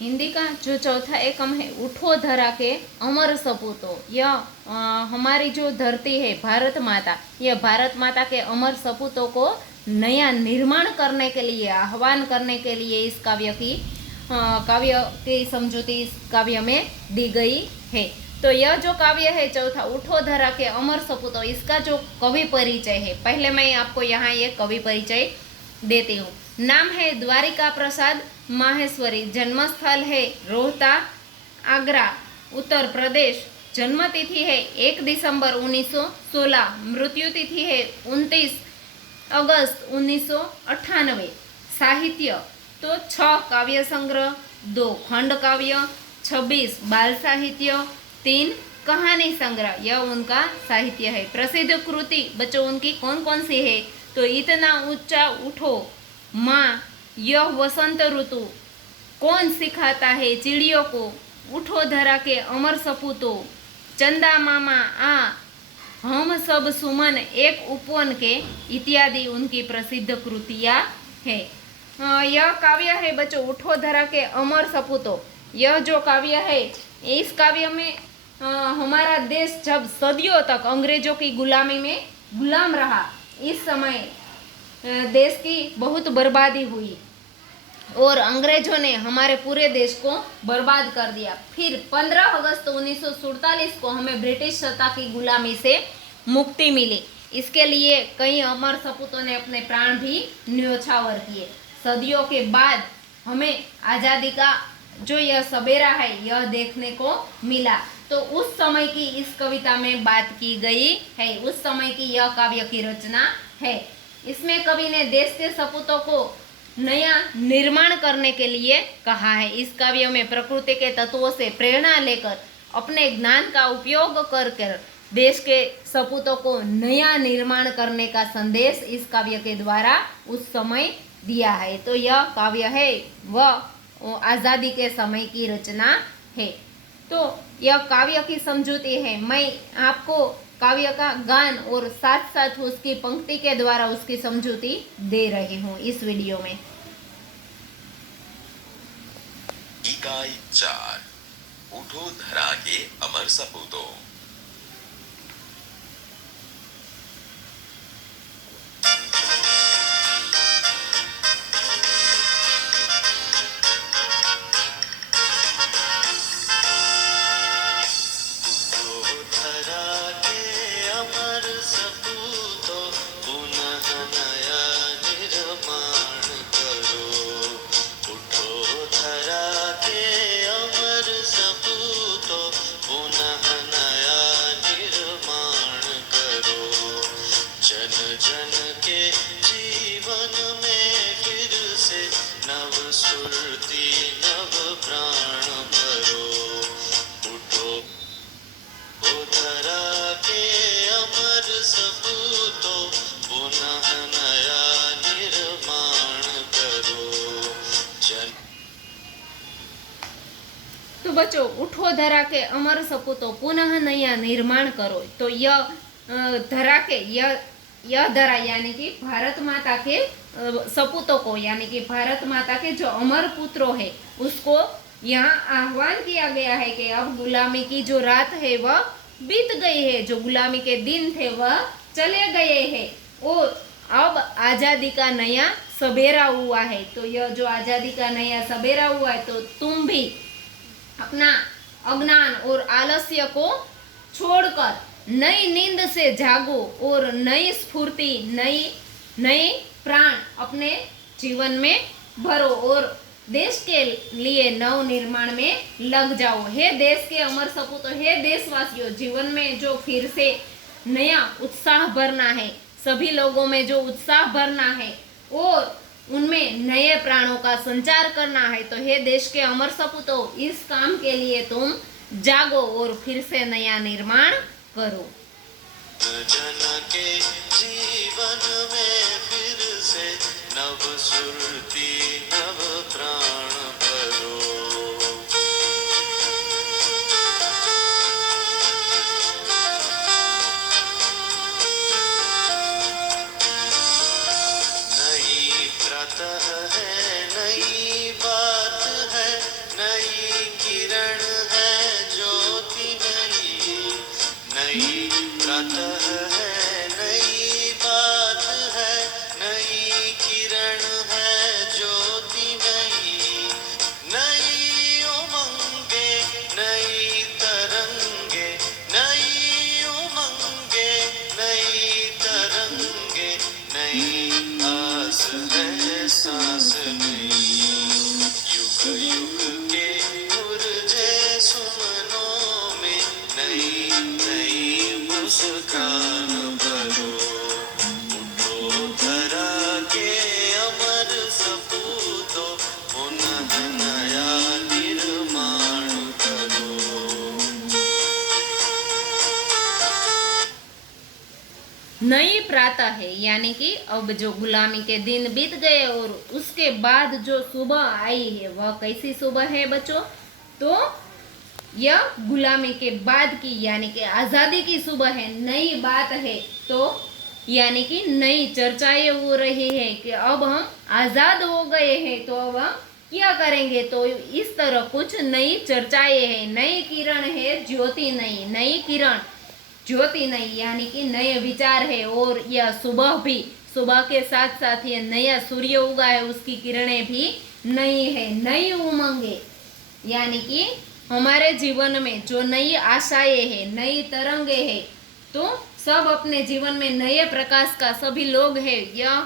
हिंदी का जो चौथा एकम है, उठो धरा के अमर सपूतों। यह हमारी जो धरती है भारत माता, यह भारत माता के अमर सपूतों को नया निर्माण करने के लिए, आह्वान करने के लिए इस काव्य की समझौती इस काव्य में दी गई है। तो यह जो काव्य है चौथा, उठो धरा के अमर सपूतों, इसका जो कवि परिचय है, पहले मैं आपको यहाँ ये कवि परिचय देती हूँ। नाम है द्वारिका प्रसाद माहेश्वरी, जन्मस्थल है रोहता, आगरा, उत्तर प्रदेश। जन्म तिथि है 1 दिसंबर 1916, मृत्यु तिथि है 29 अगस्त 1998। साहित्य तो 6 काव्य संग्रह, 2 खंड काव्य, 26 बाल साहित्य, 3 कहानी संग्रह, यह उनका साहित्य है। प्रसिद्ध कृति बच्चों उनकी कौन कौन सी है? तो इतना ऊंचा उठो, माँ, यह वसंत ऋतु, कौन सिखाता है चिड़ियों को, उठो धरा के अमर सपूतों, चंदा मामा आ, हम सब सुमन एक उपवन के, इत्यादि उनकी प्रसिद्ध कृतियाँ है। यह काव्य है बच्चों उठो धरा के अमर सपूतों। यह जो काव्य है, इस काव्य में हमारा देश जब सदियों तक अंग्रेजों की गुलामी में गुलाम रहा, इस समय देश की बहुत बर्बादी हुई और अंग्रेजों ने हमारे पूरे देश को बर्बाद कर दिया। फिर 15 अगस्त 1947 को हमें ब्रिटिश सत्ता की गुलामी से मुक्ति मिली। इसके लिए कई अमर सपूतों ने अपने प्राण भी न्योछावर किए। सदियों के बाद हमें आज़ादी का जो यह सवेरा है यह देखने को मिला। तो उस समय की इस कविता में बात की गई है, उस समय की यह काव्य की रचना है। इसमें कवि ने देश के सपूतों को नया निर्माण करने के लिए कहा है। इस काव्य में प्रकृति के तत्वों से प्रेरणा लेकर अपने ज्ञान का उपयोग कर देश के सपूतों को नया निर्माण करने का संदेश इस काव्य के द्वारा उस समय दिया है। तो यह काव्य है वह आज़ादी के समय की रचना है। तो यह काव्य की समझौती है। मैं आपको काव्य का गान और साथ साथ उसकी पंक्ति के द्वारा उसकी समझौती दे रही हूँ इस वीडियो में। इकाई 4, उठो धरा के अमर सपूतों। तो बच्चों उठो धरा के अमर सपूतों पुनः नया निर्माण करो। तो यह धरा के यह धरा यानी कि भारत माता के सपूतों को, यानी कि भारत माता के जो अमर पुत्रों है उसको यहाँ आह्वान किया गया है कि अब गुलामी की जो रात है वह बीत गई है, जो गुलामी के दिन थे वह चले गए हैं और अब आज़ादी का नया सवेरा हुआ है। तो यह जो आज़ादी का नया सवेरा हुआ है तो तुम भी अपना अज्ञान और आलस्य को छोड़कर नई नींद से जागो और नई स्फूर्ति, नई प्राण अपने जीवन में भरो और देश के लिए नव निर्माण में लग जाओ। हे देश के अमर सपूतों, हे देशवासियों, जीवन में जो फिर से नया उत्साह भरना है, सभी लोगों में जो उत्साह भरना है और उनमें नए प्राणों का संचार करना है, तो हे देश के अमर सपूतों, इस काम के लिए तुम जागो और फिर से नया निर्माण करो। जन के जीवन में फिर से नव सुरती नव प्राण भरो। नई प्रातः है, नई बात है, युग के मुरझे सुमनों में नई नई मुस्कान भरो। उठो धरा के अमर सपूतों, पुनः नया निर्माण करो। नई प्रातः है, यानी कि अब जो गुलामी के दिन बीत गए और उसके बाद जो सुबह आई है वह कैसी सुबह है बच्चों? तो यह गुलामी के बाद की यानी कि आज़ादी की सुबह है, नई बात है। तो यानी कि नई चर्चाएं हो रही है कि अब हम आज़ाद हो गए हैं, तो अब हम क्या करेंगे? तो इस तरह कुछ नई चर्चाएं हैं। नई किरण है, ज्योति नई, नई किरण ज्योति नई, यानी कि नए विचार है। और यह सुबह भी, सुबह के साथ साथ ये नया सूर्य उगा है, उसकी किरणें भी नई है। नई उमंगे, यानी कि हमारे जीवन में जो नई आशाएं है, नई तरंगे है, तो सब अपने जीवन में नए प्रकाश का, सभी लोग है यह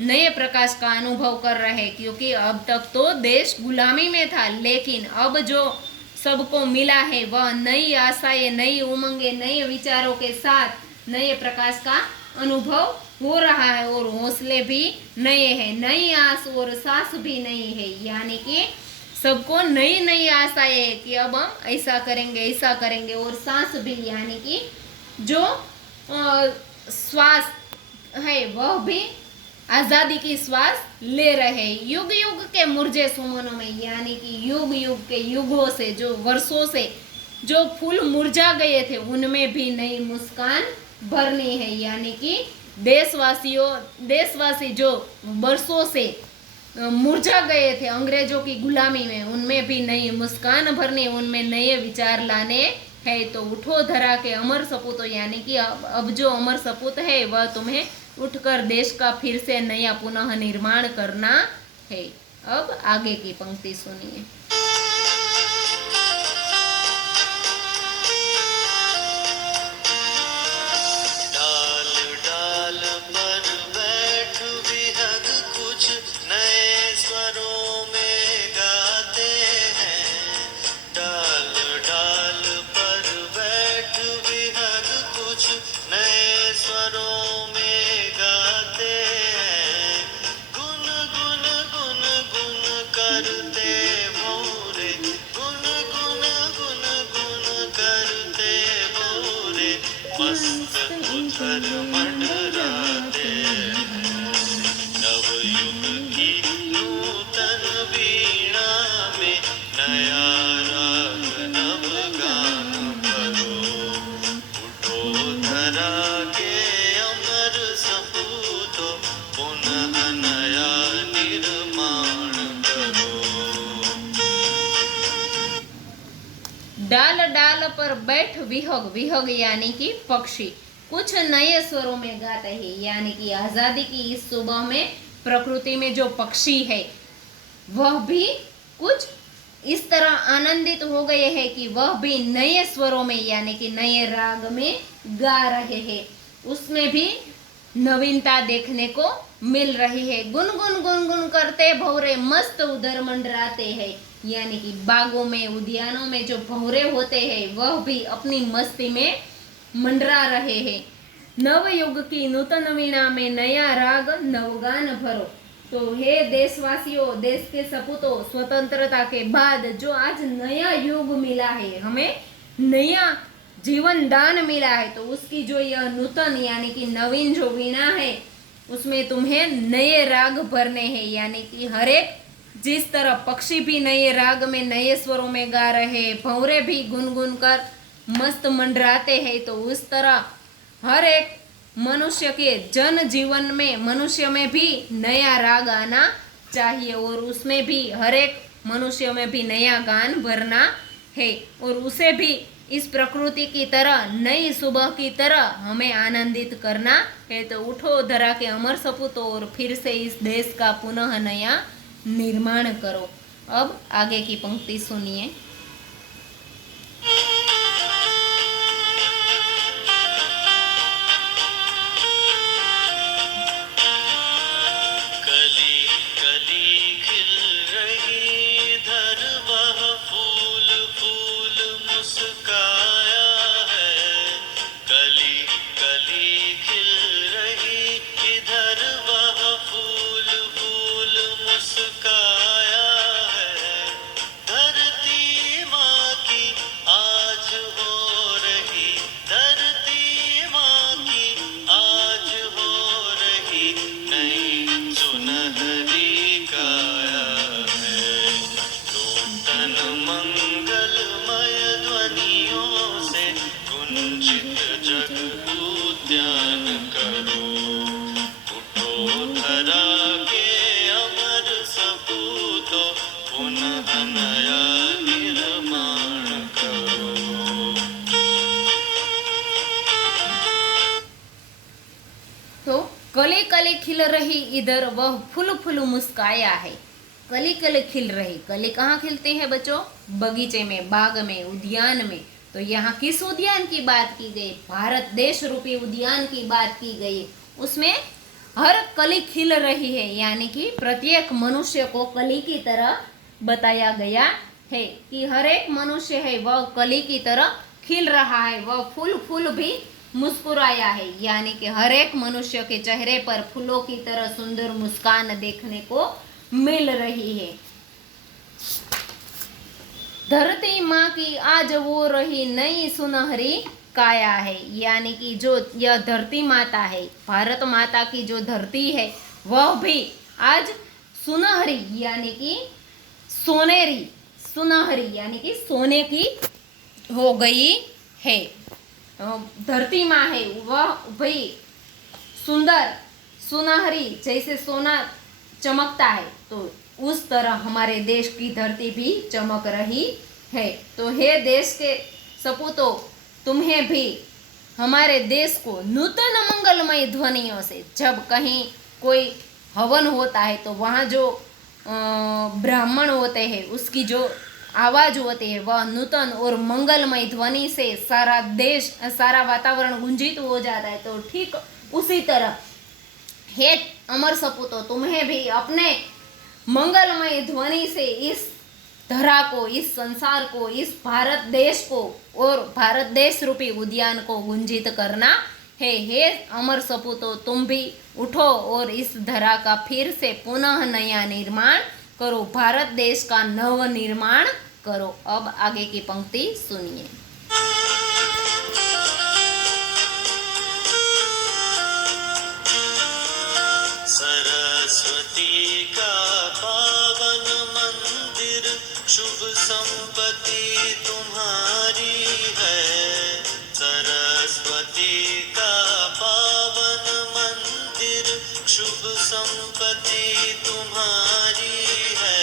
नए प्रकाश का अनुभव कर रहे हैं। क्योंकि अब तक तो देश गुलामी में था, लेकिन अब जो सबको मिला है वह नई आशाएं, नई उमंगे, नए विचारों के साथ नए प्रकाश का अनुभव हो रहा है। और हौसले भी नए हैं, नई आस और सांस भी नई है, यानी कि सबको नई नई आशाएं है कि अब हम ऐसा करेंगे, ऐसा करेंगे। और सांस भी, यानी कि जो श्वास है वह भी आज़ादी की श्वास ले रहे। युग युग के मुरझे सुमनों में, यानी कि युग युग के युगों से, जो वर्षों से जो फूल मुरझा गए थे, उनमें भी नई मुस्कान भरनी है। यानी कि देशवासी जो वर्षों से मुरझा गए थे अंग्रेजों की गुलामी में, उनमें भी नई मुस्कान भरनी, उनमें नए विचार लाने है। तो उठो धरा के अमर सपूतों, यानी कि अब जो अमर सपूत है वह तुम्हें उठकर देश का फिर से नया पुनः निर्माण करना है। अब आगे की पंक्ति सुनिए। डाल डाल पर बैठ विहग कुछ नए स्वरों में गाते हैं। डाल डाल पर बैठ विहग कुछ नए स्वरों में गाते हैं। गुन गुन गुन गुन करते भौरे, गुन गुन गुन गुन करते भौरे, मस्त उधर मंडराते हैं। नवयुग की नूतन वीणा में नया राग नव गान भरो। उठो धरा के अमर सपूतों, पुनः नया निर्माण करो। डाल डाल पर बैठ विहग, विहग यानी कि पक्षी कुछ नए स्वरों में गाते हैं। यानी कि आज़ादी की इस सुबह में प्रकृति में जो पक्षी है वह भी कुछ इस तरह आनंदित हो गए हैं कि वह भी नए स्वरों में, यानी कि नए राग में गा रहे हैं। उसमें भी नवीनता देखने को मिल रही है। गुनगुन गुनगुन करते भौरे, मस्त उधर मंडराते हैं, यानी कि बागों में, उद्यानों में जो भौरे होते हैं वह भी अपनी मस्ती में मंडरा रहे हैं। नवयुग की नूतन वीणा में नया राग नवगान भरो। तो हे देशवासियों, देश के सपूतों, स्वतंत्रता के बाद जो आज नया युग मिला है, हमें नया जीवन दान मिला है, तो उसकी जो यह नूतन यानी कि नवीन जो वीणा है उसमें तुम्हें नए राग भरने हैं। यानी कि हर एक, जिस तरह पक्षी भी नए राग में, नए स्वरों में गा रहे, भंवरे भी गुनगुन कर मस्त मंडराते हैं, तो उस तरह हर एक मनुष्य के जन जीवन में, मनुष्य में भी नया राग आना चाहिए और उसमें भी हर एक मनुष्य में भी नया गान भरना है और उसे भी इस प्रकृति की तरह, नई सुबह की तरह हमें आनंदित करना है। तो उठो धरा के अमर सपूतों और फिर से इस देश का पुनः नया निर्माण करो। अब आगे की पंक्ति सुनिए। कली कली खिल रही धरती पुनः नया निर्माण करो। तो कली कली खिल रही इधर वह फूल फूल मुस्काया है। कली कली खिल रही, कली कहाँ खिलती है बच्चों? बगीचे में, बाग में, उद्यान में। तो यहाँ किस उद्यान की बात की गई? भारत देश रूपी उद्यान की बात की गई। उसमें हर कली खिल रही है, यानी कि प्रत्येक मनुष्य को कली की तरह बताया गया है कि हर एक मनुष्य है वह कली की तरह खिल रहा है, वह फूल फूल भी मुस्कुराया है, यानी कि हर एक मनुष्य के चेहरे पर फूलों की तरह सुंदर मुस्कान देखने को मिल रही है। धरती माँ की आज वो रही नई सुनहरी काया है, यानी कि जो यह धरती माता है, भारत माता की जो धरती है वह भी आज सुनहरी यानी कि सोनेरी, सुनहरी यानी कि सोने की हो गई है। धरती माँ है वह भी सुंदर सुनहरी, जैसे सोना चमकता है तो उस तरह हमारे देश की धरती भी चमक रही है। तो हे देश के सपूतों, तुम्हें भी हमारे देश को नूतन मंगलमय ध्वनियों से, जब कहीं कोई हवन होता है तो वहाँ जो ब्राह्मण होते हैं उसकी जो आवाज होती है वह नूतन और मंगलमय ध्वनि से सारा देश, सारा वातावरण गुंजित हो जाता है। तो ठीक उसी तरह हे अमर सपूतों, तुम्हें भी अपने मंगलमय ध्वनि से इस धरा को, इस संसार को, इस भारत देश को और भारत देश रूपी उद्यान को गुंजित करना है। हे अमर सपूतों, तुम भी उठो और इस धरा का फिर से पुनः नया निर्माण करो, भारत देश का नव निर्माण करो। अब आगे की पंक्ति सुनिए। सरस्वती का पावन मंदिर, शुभ संपत्ति तुम्हारी है। सरस्वती का पावन मंदिर, शुभ संपत्ति तुम्हारी है।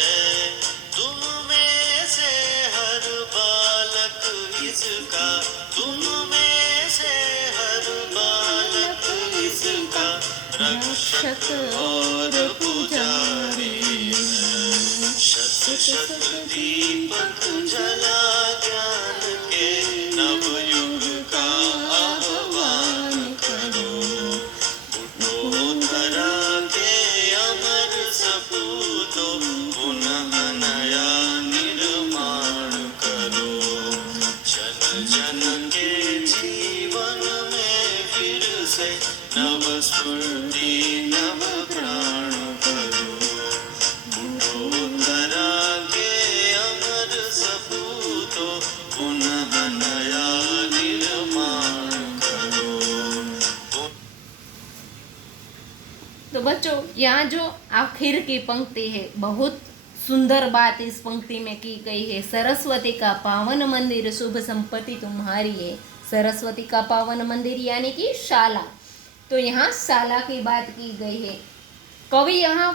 तुम में से हर बालक इसका, तुम में से हर बालक इसका रक्षक और पुजारी है। शत शत दीपक जला ज्ञान के नवयुग का आह्वान करो। उठो धरा के अमर सपूतों, पुनः नया निर्माण करो। जन जन के जीवन में फिर से नव स्फूर्ति, नव प्राण करो। उठो धरा के अमर सपूतों, पुनः नया निर्माण करो। तो बच्चों, यहाँ जो आखिर की पंक्ति है, बहुत सुंदर बात इस पंक्ति में की गई है। सरस्वती का पावन मंदिर, शुभ संपत्ति तुम्हारी है। सरस्वती का पावन मंदिर यानी कि शाला। तो यहाँ शाला की बात की गई है। कवि यहाँ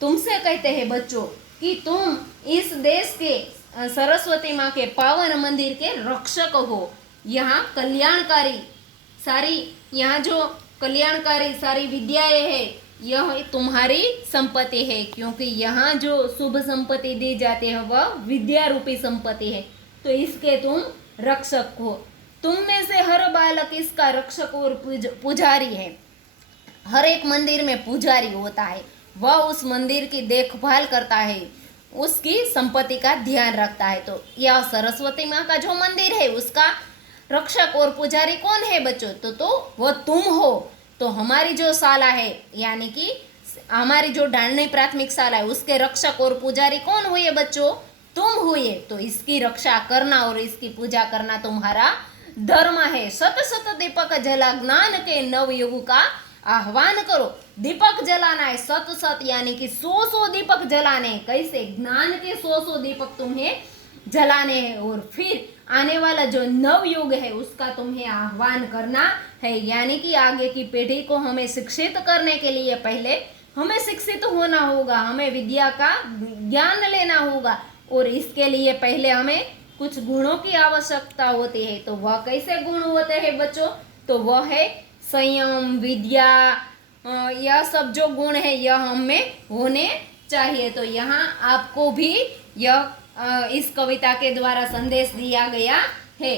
तुमसे कहते हैं बच्चों कि तुम इस देश के सरस्वती माँ के पावन मंदिर के रक्षक हो। यहाँ कल्याणकारी सारी, यहाँ जो कल्याणकारी सारी विद्याएं है यह तुम्हारी संपत्ति है, क्योंकि यहाँ जो शुभ संपत्ति दी जाती है वह विद्या रूपी संपत्ति है। तो इसके तुम रक्षक हो। तुम में से हर बालक इसका रक्षक और पुजारी है। हर एक मंदिर में पुजारी होता है, वह उस मंदिर की देखभाल करता है, उसकी संपत्ति का ध्यान रखता है। तो यह सरस्वती माँ का जो मंदिर है उसका रक्षक और पुजारी कौन है बच्चों? तो वह तुम हो। तो हमारी जो शाला है यानी कि हमारी जो डांडनी प्राथमिक शाला है उसके रक्षक और पुजारी कौन हुए बच्चों? तुम हुए। तो इसकी रक्षा करना और इसकी पूजा करना तुम्हारा धर्म है। सत सत दीपक जला ज्ञान के नव युग का आह्वान करो। दीपक जलाना है, सत सत यानी कि 100 दीपक जलाने हैं। कैसे? ज्ञान के 100 दीपक तुम्हें जलाने हैं और फिर आने वाला जो नव युग है उसका तुम्हें आह्वान करना है। यानी कि आगे की पीढ़ी को हमें शिक्षित करने के लिए पहले हमें शिक्षित होना होगा, हमें विद्या का ज्ञान लेना होगा और इसके लिए पहले हमें कुछ गुणों की आवश्यकता होती है। तो वह कैसे गुण होते हैं बच्चों? तो वह है संयम, विद्या, यह सब जो गुण है यह हमें होने चाहिए। तो यहाँ आपको भी यह इस कविता के द्वारा संदेश दिया गया है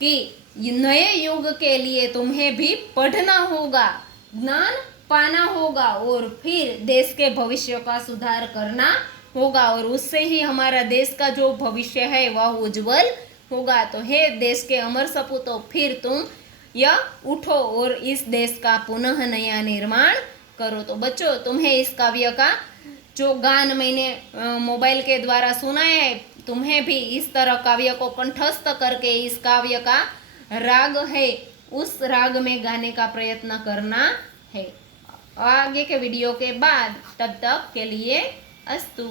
कि नए युग के लिए तुम्हें भी पढ़ना होगा, ज्ञान पाना होगा और फिर देश के भविष्य का सुधार करना होगा और उससे ही हमारा देश का जो भविष्य है वह उज्जवल होगा। तो हे देश के अमर सपूतों, फिर तुम यह उठो और इस देश का पुनः नया निर्माण करो। तो बच्चों, तुम्हें इस काव्य का जो गान मैंने मोबाइल के द्वारा सुनाया है, तुम्हें भी इस तरह काव्य को कंठस्थ करके इस काव्य का राग है उस राग में गाने का प्रयत्न करना है। आगे के वीडियो के बाद, तब तक के लिए अस्तु।